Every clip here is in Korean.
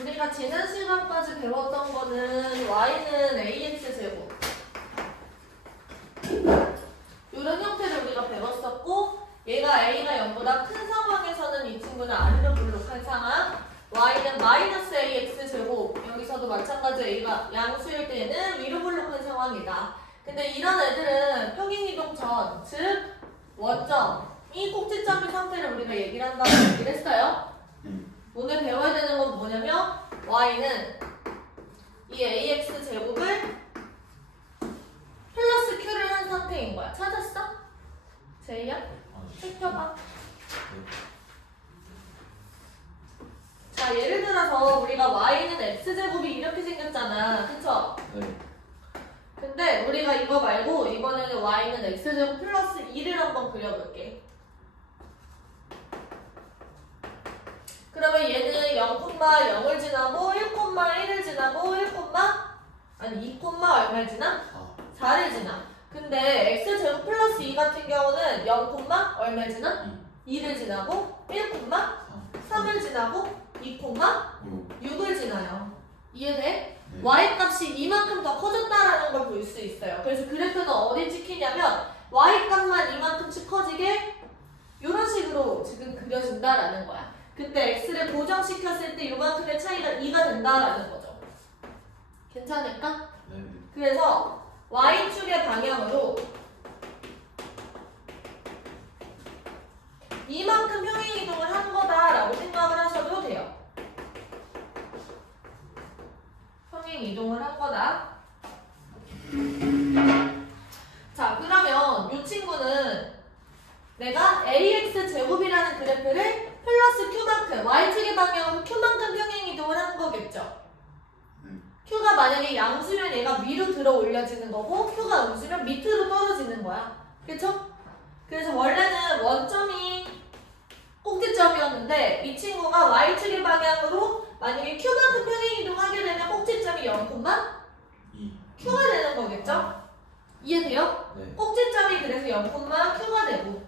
우리가 지난 시간까지 배웠던 거는 y는 ax제곱 이런 형태를 우리가 배웠었고, 얘가 a가 0보다 큰 상황에서는 이 친구는 아래로 볼록한 상황, y는 마이너스 ax제곱, 여기서도 마찬가지로 a가 양수일 때는 위로 볼록한 상황이다. 근데 이런 애들은 평행이동 전, 즉 원점이 꼭지점인 상태를 우리가 얘기를 한다고 얘기를 했어요. 오늘 배워야 되는 건 뭐냐면 y는 이 ax 제곱을 플러스 q를 한 상태인 거야. 찾았어? 제이야? 살펴봐. 자, 예를 들어서 우리가 y는 x제곱이 이렇게 생겼잖아. 그쵸? 네. 근데 우리가 이거 말고 이번에는 y는 x제곱 플러스 2를 한번 그려볼게. 그러면 얘는 0,0을 지나고 1,1을 지나고 2, 얼마를 지나? 4를 지나. 근데 x제곱 플러스 2 같은 경우는 0, 얼마를 지나? 2를 지나고 1,3을 지나고 2,6을 지나요. 이해돼? 네. y값이 이만큼 더 커졌다라는 걸 볼 수 있어요. 그래서 그래프는 어디 찍히냐면 y값만 이만큼씩 커지게 이런 식으로 지금 그려진다라는 거야. 그때 x를 고정시켰을 때 요만큼의 차이가 2가 된다라는 거죠. 괜찮을까? 네. 그래서 y축의 방향으로 이만큼 평행이동을 한 거다라고 생각을 하셔도 돼요. 평행이동을 한 거다. 자, 그러면 이 친구는 내가 ax 제곱이라는 그래프를 플러스 q만큼, y축의 방향으로 q만큼 평행이동을 한 거겠죠. q가 만약에 양수면 얘가 위로 들어 올려지는 거고, q가 음수면 밑으로 떨어지는 거야. 그쵸? 그래서 원래는 원점이 꼭지점이었는데 이 친구가 y축의 방향으로 만약에 q만큼 평행이동하게 되면 꼭지점이 0,2 q가 되는 거겠죠? 이해돼요? 네. 꼭지점이 그래서 0,q가 되고,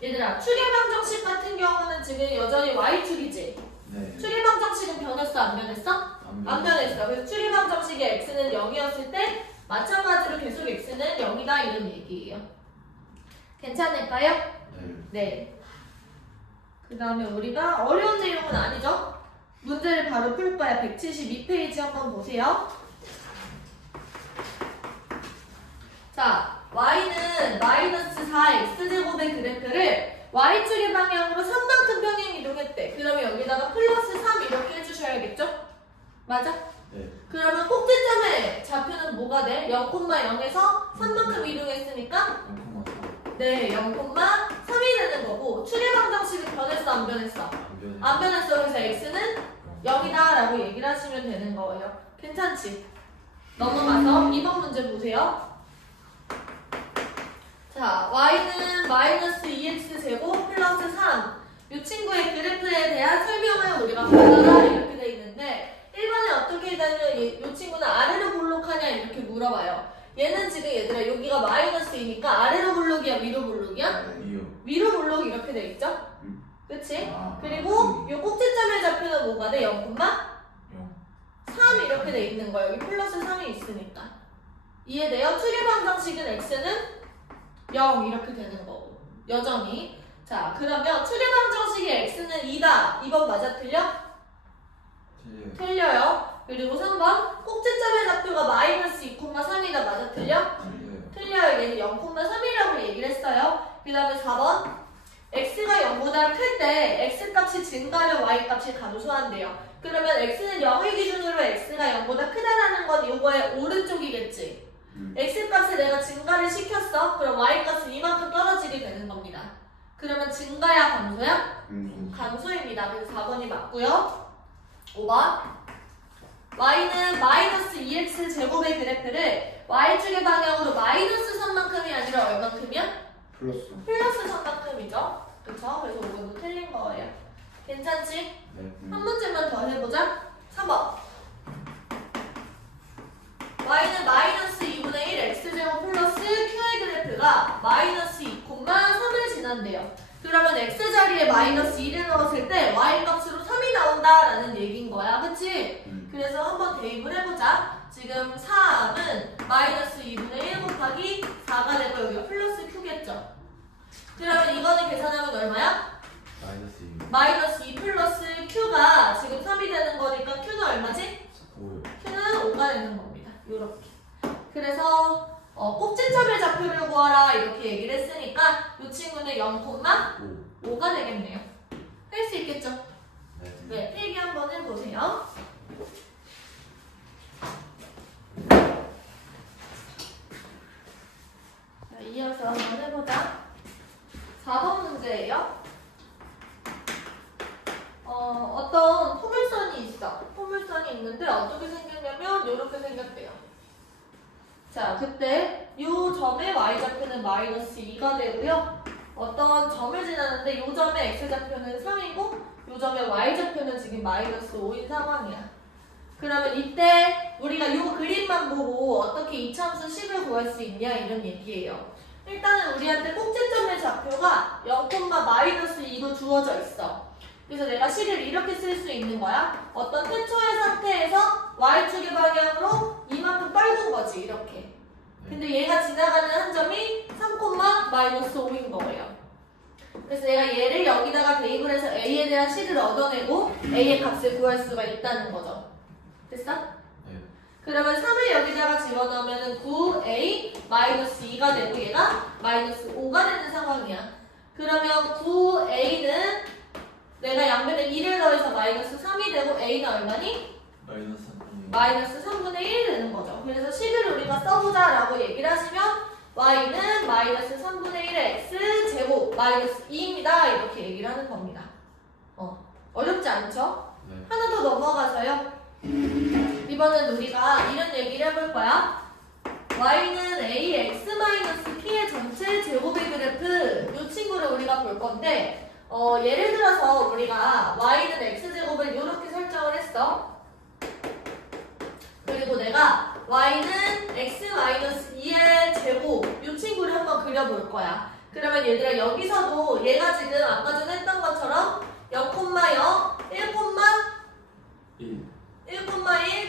얘들아 축의 방정식 같은 경우는 지금 여전히 y축이지? 네. 축의 방정식은 변했어? 안 변했어? 안 변했어. 그래서 축의 방정식의 x는 0이었을 때 마찬가지로 계속 x는 0이다 이런 얘기예요. 괜찮을까요? 네. 네. 그 다음에 우리가 어려운 내용은 아니죠? 문제를 바로 풀 거야. 172페이지 한번 보세요. 자, y는 마이너스 4x제곱의 그래프를 y축의 방향으로 3만큼 평행이동했대. 그러면 여기다가 플러스 3 이렇게 해주셔야겠죠? 맞아? 네. 그러면 꼭지점의 좌표는 뭐가 돼? 0,0에서 3만큼 이동했으니까 네, 0,3이 되는 거고, 축의 방정식은 변했어, 안 변했어? 안 변했어. 그래서 x는 0이다 라고 얘기를 하시면 되는 거예요. 괜찮지? 넘어가서 2번 문제 보세요. 자, y는 마이너스 2x제곱 플러스 3. 이 친구의 그래프에 대한 설명을 우리가 받아라 이렇게 돼 있는데, 1번에 어떻게 되면 이 친구는 아래로 볼록하냐 이렇게 물어봐요. 얘는 지금 얘들아 여기가 마이너스이니까 아래로 볼록이야, 위로 볼록이야? 위로 볼록 이렇게 돼 있죠? 그치? 그리고 이 꼭지점의 좌표는 뭐가 돼? 0,3 이렇게 돼 있는 거야. 여기 플러스 3이 있으니까. 이해돼요? 축의 방정식은 x는 0 이렇게 되는 거고, 여전히. 자, 그러면 축의 방정식의 x는 2다. 이건 맞아, 틀려? 틀려요. 그리고 3번 꼭지점의 좌표가 마이너스 2,3이다. 맞아, 틀려? 틀려요. 얘는 0,3이라고 얘기를 했어요. 그 다음에 4번 x가 0보다 클 때 x값이 증가하면 y값이 감소한대요. 그러면 x는 0을 기준으로 x가 0보다 크다라는 건 이거의 오른쪽이겠지. x값을 내가 증가를 시켰어. 그럼 y값은 이만큼 떨어지게 되는 겁니다. 그러면 증가야, 감소야? 감소입니다. 그래서 4번이 맞고요. 5번 y는 마이너스 2x 제곱의 그래프를 y축의 방향으로 마이너스 3만큼이 아니라 얼만큼이야? 플러스 3만큼이죠. 그쵸? 그래서 이것도 틀린 거예요. 괜찮지? 네. 한 문제만 더 해보자. 3번 y는 마이너스 2분의 1 x제곱 플러스 q의 그래프가 마이너스 2,3을 지난대요. 그러면 x자리에 마이너스 1을 넣었을 때 y값으로 3이 나온다라는 얘기인 거야. 그치? 요렇게. 그래서 꼭지점의 좌표를 구하라 이렇게 얘기를 했으니까 이 친구는 0,5가 되겠네요. 할 수 있겠죠? 네, 필기 한번 해보세요. 자, 이어서 한번 해보자. 4번 문제예요. 어떤 포물선이 있어. 포물선이 있는데 어떻게 생겼냐면 이렇게 생겼대요. 자, 그때 이 점의 y좌표는 마이너스 2가 되고요. 어떤 점을 지나는데 이 점의 x좌표는 3이고 이 점의 y좌표는 지금 마이너스 5인 상황이야. 그러면 이때 우리가 이 그림만 보고 어떻게 이차함수 식을 구할 수 있냐 이런 얘기예요. 일단은 우리한테 꼭지점의 좌표가 0,-2로 주어져 있어. 그래서 내가 식을 이렇게 쓸 수 있는 거야. 어떤 최초의 상태에서 y축의 방향으로 이만큼 떨군 거지 이렇게. 근데 얘가 지나가는 한 점이 3,-5인 거예요. 그래서 내가 얘를 여기다가 대입을 해서 a에 대한 식을 얻어내고 a의 값을 구할 수가 있다는 거죠. 됐어? 네. 그러면 3을 여기다가 집어넣으면 9a-2가 되고 얘가 마이너스 5가 되는 상황이야. 그러면 9a는 내가 양변에 2를 더해서 마이너스 3이 되고 a는 얼마니? 마이너스 3분의 1 되는 거죠. 그래서 식을 우리가 써보자 라고 얘기를 하시면 y는 마이너스 3분의 1의 x제곱 마이너스 2입니다. 이렇게 얘기를 하는 겁니다. 어렵지 않죠? 네. 하나 더 넘어가서요. 이번엔 우리가 이런 얘기를 해볼 거야. y는 ax-p의 전체 제곱의 그래프 이 친구를 우리가 볼 건데 예를 들어서 우리가 y는 x제곱을 이렇게 설정을 했어. 그리고 내가 y는 x-2의 제곱 이 친구를 한번 그려볼 거야. 그러면 얘들아 여기서도 얘가 지금 아까 전에 했던 것처럼 0,0, 1,1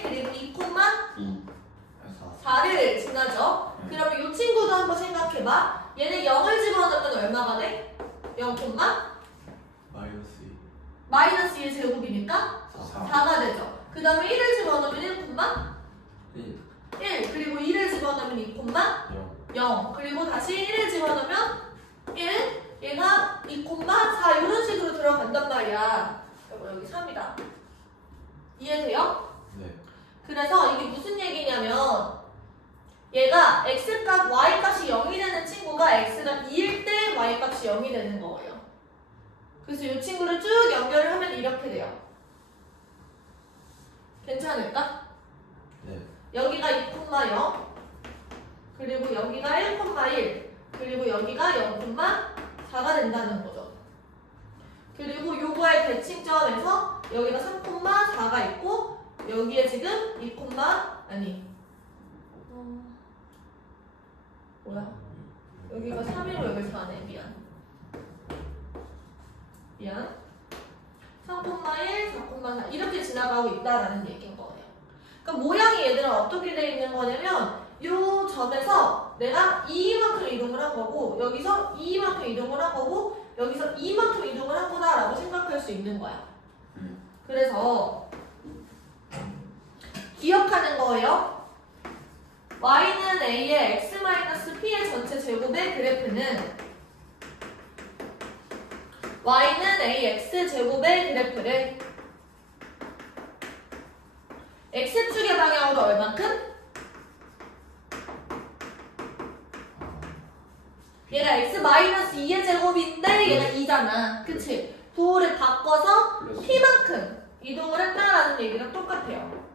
그리고 2,4를 지나죠. 그러면 이 친구도 한번 생각해봐. 얘는 0을 집어넣으면 얼마가 돼? 0, 마이너스 2의 제곱이니까 4가 되죠. 그 다음에 1을 집어넣으면 1, 그리고 2를 집어넣으면 2,0 그리고 다시 1을 집어넣으면 1, 얘가 2,4 이런 식으로 들어간단 말이야. 여기 3이다. 이해돼요? 네. 그래서 이게 무슨 얘기냐면 얘가 x값, y값이 0이 되는 친구가 x가 2일 때 y값이 0이 되는 거예요. 그래서 이 친구를 쭉 연결을 하면 이렇게 돼요. 괜찮을까? 네. 여기가 2,0 그리고 여기가 1,1 그리고 여기가 0,4가 된다는 거죠. 그리고 요거의 대칭점에서 여기가 3,4가 있고 여기에 지금 2, 뭐야? 여기가 3이고 여기 4네. 미안. 3,1, 4,4 이렇게 지나가고 있다라는 얘기인 거예요. 그러니까 모양이 얘들아 어떻게 되어 있는 거냐면 이 점에서 내가 이만큼 이동을 한 거고 여기서 이만큼 이동을 한 거고 여기서 이만큼 이동을 한 거다라고 생각할 수 있는 거야. 그래서 기억하는 거예요. y는 a의 x-p의 전체 제곱의 그래프는 y는 ax-제곱의 그래프를 x축의 방향으로 얼만큼? 얘가 x-2의 제곱인데 얘가 2잖아. 그치? 도를 바꿔서 p만큼 이동을 했다라는 얘기랑 똑같아요.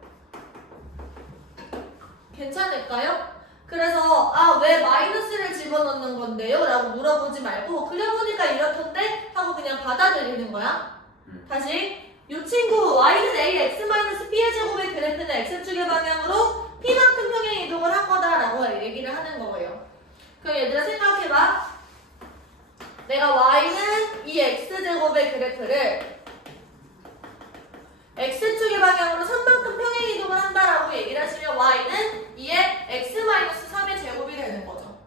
괜찮을까요? 그래서 왜 마이너스를 집어넣는 건데요? 라고 물어보지 말고 그려보니까 이렇던데 하고 그냥 받아들이는 거야. 다시 이 친구 y는 a x-p의 제곱의 그래프는 x축의 방향으로 p만큼 평행 이동을 한 거다라고 얘기를 하는 거예요. 그럼 얘들아 생각해봐. 내가 y는 이 x제곱의 그래프를 x축의 방향으로 3만큼 평행 이동을 한다라고 얘기를 하시면 y는 2의 x-3의 제곱이 되는 거죠.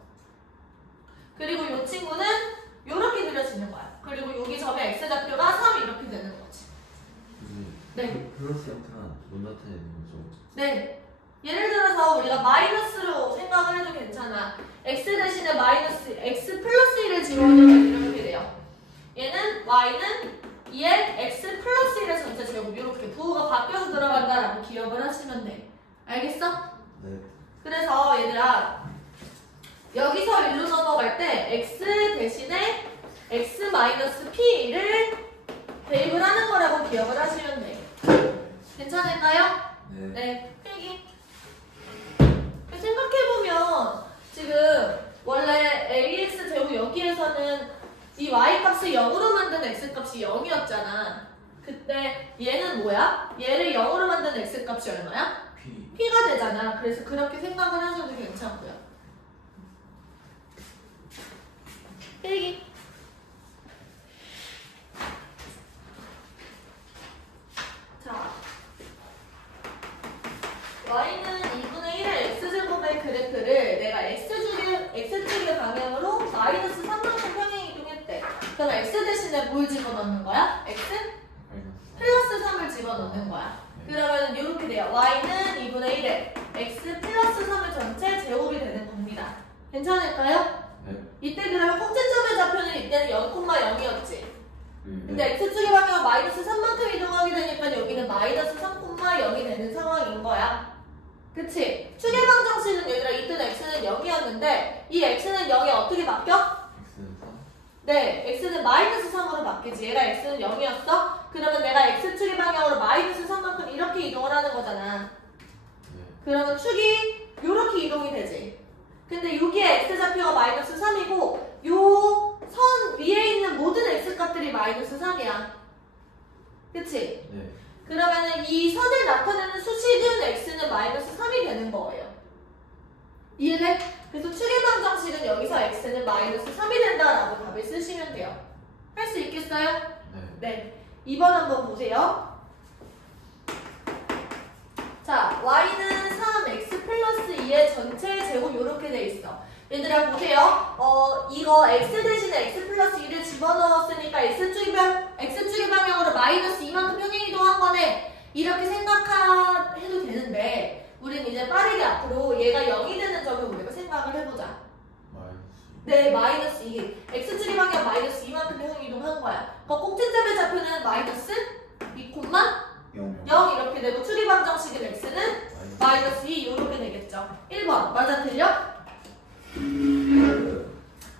그리고 이 친구는 이렇게 그려지는 거야. 그리고 여기 점의 x좌표가 3 이렇게 되는 거지. 네. 플러스 형태가 못 나타내는 거죠? 네. 예를 들어서 우리가 마이너스로 생각을 해도 괜찮아. x 대신에 마이너스 x 플러스 1을 집어넣으면 이렇게 돼요. 얘는 y는 2의 x 플러스 1의 전체 제곱 이렇게 부호가 바뀌어서 들어간다라고 기억을 하시면 돼. 알겠어? 네. 그래서 얘들아 여기서 1로 넘어갈 때 x 대신에 x 마이너스 p를 대입을 하는 거라고 기억을 하시면 돼. 괜찮을까요? 네. 네, 필기. 생각해보면 지금 원래 ax 제곱 여기에서는 이 y값을 0으로 만든 x값이 0이었잖아. 그때 얘는 뭐야? 얘를 0으로 만든 x값이 얼마야? p가 되잖아. 그래서 그렇게 생각을 하셔도 괜찮고요. 필기. 자, y는 2분의 1의 x제곱의 그래프를 내가 x축의 방향으로 마이너스 3만큼 평행 이동했대. 그럼 x 대신에 뭘 집어넣는 거야? x? 플러스 3을 집어넣는 거야. 그러면 이렇게 돼요. y는 2분의 1에 x 플러스 3의 전체 제곱이 되는 겁니다. 괜찮을까요? 네. 이때 그러면 꼭지점의 좌표는 이때는 0,0이었지. 근데 x축의 방향은 마이너스 3만큼 이동하게 되니까 여기는 마이너스 3,0이 되는 상황인 거야. 그치? 축의 방정식은 얘들아 이때는 x는 0이었는데 이 x는 0이 어떻게 바뀌어? 네, x는 마이너스 3으로 바뀌지. 얘가 x는 0이었어? 그러면 내가 x축의 방향으로 마이너스 3만큼 이렇게 이동을 하는 거잖아. 그러면 축이 이렇게 이동이 되지. 근데 여기에 x좌표가 마이너스 3이고 요 선 위에 있는 모든 x값들이 마이너스 3이야. 그치? 네. 그러면은 이 선을 나타내는 수식은 x는 마이너스 3이 되는 거예요. 이해돼? 그래서 축의 방정식은 여기서 x는 마이너스 3이 된다라고 답을 쓰시면 돼요. 할 수 있겠어요? 네. 네. 2번 한번 보세요. 자, y는 3x 플러스 2의 전체 제곱 이렇게 돼 있어. 얘들아 보세요. 이거 x 대신에 x 플러스 2를 집어넣었으니까 x축의 방향으로 마이너스 2만큼 평행 이동한 거네. 이렇게 생각해도 되는데 우린 이제 빠르게 앞으로 얘가 0이 되는 점을 우리가 생각을 해보자. 네, 마이너스 2. x축의 방향 마이너스 2만큼 평행 이동한 거야. 꼭지점의 좌표는 마이너스 2,0 이렇게 되고 축의 방정식은 x는 마이너스 2 이렇게 되겠죠. 1번 맞아 틀려?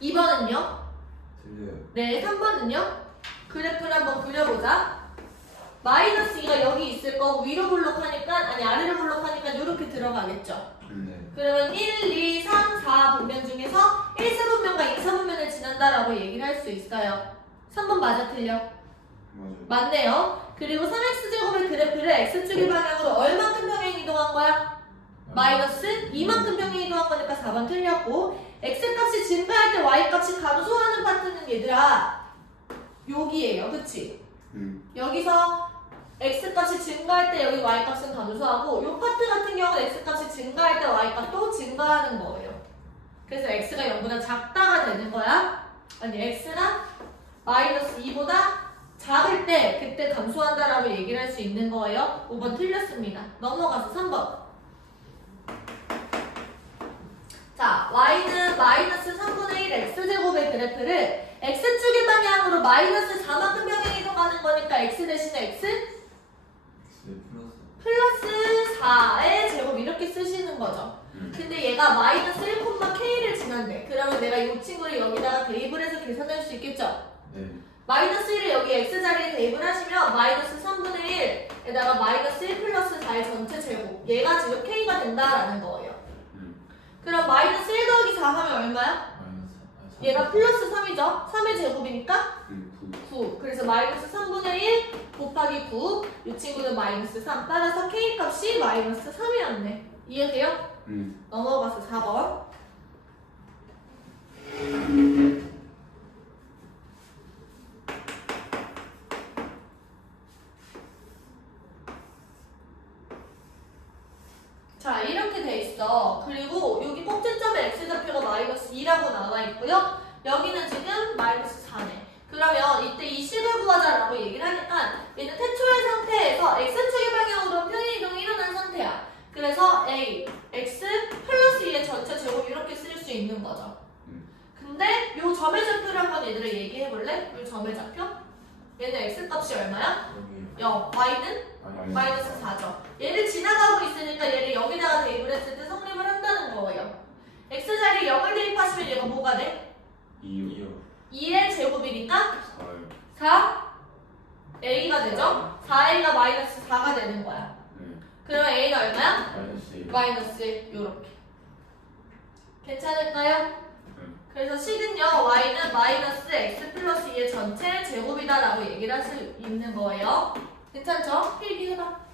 2번은요? 틀려요. 네, 3번은요? 그래프를 한번 그려보자. 마이너스 2가 여기 있을 거고 위로 블록하니까 아니 아래로 블록하니까 이렇게 들어가겠죠. 네. 그러면 1, 2, 3, 4 분면 중에서 1사분면과 2사분면을 지난다라고 얘기를 할 수 있어요. 3번 맞아 틀려? 맞아요. 맞네요. 그리고 3x제곱의 그래프를 x축의 방향으로 얼만큼 평행 이동한 거야? 마이너스 2만큼 평행 이동한 거니까 4번 틀렸고 x값이 증가할 때 y값이 감소하는 파트는 얘들아 여기에요. 그치? 여기서 x값이 증가할 때 여기 y값은 감소하고 이 파트 같은 경우는 x값이 증가할 때 y값도 증가하는 거예요. 그래서 x가 0보다 작다가 되는 거야. 아니 x가 마이너스 2보다 작을 때 그때 감소한다라고 얘기를 할 수 있는 거예요. 5번 틀렸습니다. 넘어가서 3번. 자, y는 마이너스 3분의 1 x제곱의 그래프를 x축의 방향으로 마이너스 4만큼 평행 이동하는 거니까 x 대신에 x? 플러스 4의 제곱 이렇게 쓰시는 거죠. 근데 얘가 마이너스 1,k를 지난대. 그러면 내가 이 친구를 여기다가 대입을 해서 계산할 수 있겠죠? 네. 마이너스 1을 여기 x자리에 대입을 하시면 마이너스 3분의 1에다가 마이너스 1 플러스 4의 전체 제곱 얘가 지금 k가 된다라는 거예요. 그럼 마이너스 1 더하기 4 하면 얼마야? 얘가 플러스 3이죠? 3의 제곱이니까 9. 그래서 마이너스 3분의 1 곱하기 9 이 친구는 마이너스 3 따라서 k값이 마이너스 3이었네. 이해돼요? 넘어가서 4번. 자, 이렇게 돼 있어. 그리고 여기 꼭지점에 x좌표가 마이너스 2라고 나와 있고요. 여기는 지금 마이너스 4네. 그러면 이때 이 식을 구하자라고 얘기를 하니까 얘는 태초의 상태에서 x축의 방향으로 평행 이동이 일어난 상태야. 그래서 a 마이너스 4죠. 얘를 지나가고 있으니까 얘를 여기다가 대입을 했을 때 성립을 한다는 거예요. x 자리에 0을 대입하시면 얘가 뭐가 돼? 2요. 2의 제곱이니까 4요. 4 a가 되죠? 4a가 마이너스 4가 되는 거야. 네. 그러면 a가 얼마야? 마이너스 1. 마이너스 1 요렇게. 괜찮을까요? 네. 그래서 식은요 y는 마이너스 x 플러스 2의 전체 제곱이다 라고 얘기를 할 수 있는 거예요. 괜찮죠? 필기해봐.